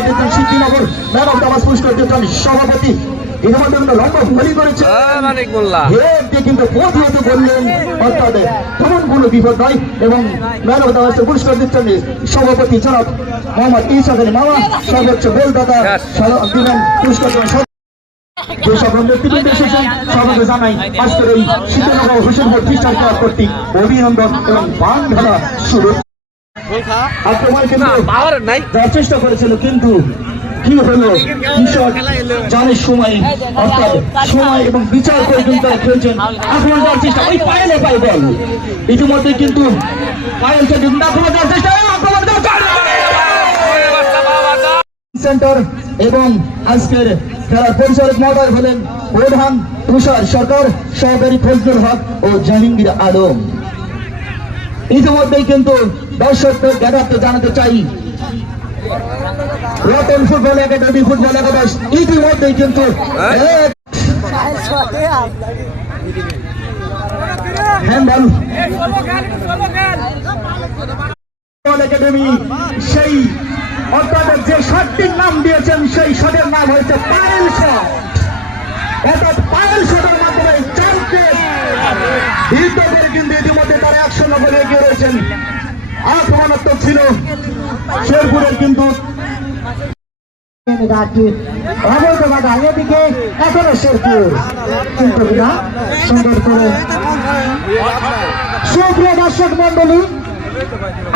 পুরস্কার দিচ্ছেন Siddhinagar man of the match পুরস্কার দিচ্ছেন সভাপতি ইতিমধ্যে আমরা লম্বা গুলি করেছে কিন্তু প্রতিহত করলেন অর্থাৎ তেমন কোনো বিপদ নয় এবং ম্যান অফ দ্য ম্যাচ পুরস্কার দিচ্ছেন সভাপতি জনাব মোহাম্মদ ইসাক আলী মামা সর্বোচ্চ গোলদাতা দিলেন পুরস্কার যে সকল নেতৃবৃন্দ এসেছেন সবাইকে জানাই আজকের এই সিদ্ধিনগর হোসেনপুর খ্রিস্টান ক্লাব কর্তৃক অভিনন্দন এবং বান ঢালা শুরু আক্রমণ কিন্তু যাওয়ার চেষ্টা করেছিল কিন্তু কি হলো কৃষক জানের সময় অর্থাৎ সময় এবং বিচার করে কিন্তু তারা খেলছেন আক্রমণ যাওয়ার চেষ্টা ওই পায়েলে পাই বল ইতিমধ্যে কিন্তু পায়েলকে কিন্তু আক্রমণ যাওয়ার চেষ্টা সেন্টার এবং আজকের খেলার পরিচালক মহোদয় হলেন প্রধান তুষার সরকার সহকারী ফজলুল হক ও জাহাঙ্গীর আলম। ইতিমধ্যেই কিন্তু দর্শকদের জ্ঞাতার্থে জানাতে চাই রতন ফুটবল একাডেমি ফুটবল একাদশ ইতিমধ্যেই কিন্তু হ্যান্ডবল একাডেমি সেই অর্থাৎ যে শটটির নাম দিয়েছেন সেই শটের নাম হয়েছে পায়েল শট অর্থাৎ পায়েল শটের মাধ্যমে চারটে হিট করে কিন্তু ইতিমধ্যে তারা 100 করে এগিয়ে রয়েছেন। আক্রমণাত্মক ছিল শেরপুরের কিন্তু এদিকে এখনো শেরপুর কিন্তু সুন্দর করে সুপ্রিয় দর্শক মন্ডলী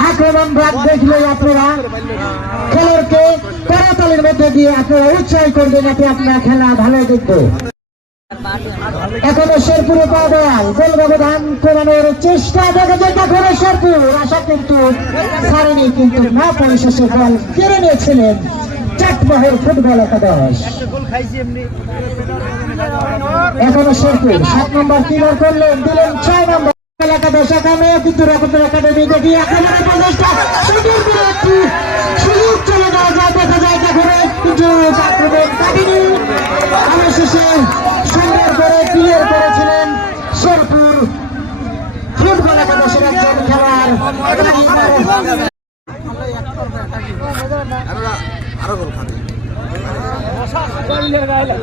আক্রমণ ভাগ দেখলে আপনারা খেলোয়াড়কে করতালির মধ্যে দিয়ে আপনারা উৎসাহ করবেন যাতে আপনারা খেলা ভালো দেখবো। এখনো শেরপুরে পাওয়া দেওয়াল গোল ব্যবধান কমানোর চেষ্টা দেখা যায় এখনো শেরপুর আশা কিন্তু ছাড়েনি কিন্তু না পরিশেষে বল কেড়ে নিয়েছিলেন চাটমোহর ফুটবল একাদশ। এখনো শেরপুর 7 নম্বর ক্লিয়ার করলেন দিলেন 6 নম্বর একাদশ এখানে কিন্তু রকমের একাডেমি দেখি একেবারে প্রচেষ্টা একটি সুযোগ চলে যাওয়া যায় দেখা যায় এখানে কিন্তু আক্রমণ কাটেনি অবশেষে সুন্দর করে ক্লিয়ার করেছিলেন শেরপুর ফুটবল একাদশের একজন খেলোয়াড়।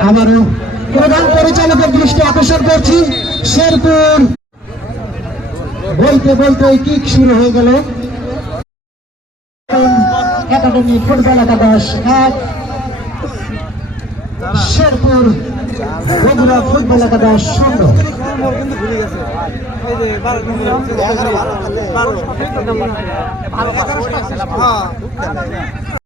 আবারও প্রধান পরিচালকের দৃষ্টি আকর্ষণ করছি শেরপুর বলতে বলতে কিক শুরু হয়ে গেল একাডেমি ফুটবল একাদশ 1 শেরপুর বগুড়া ফুটবল একাদশ 0।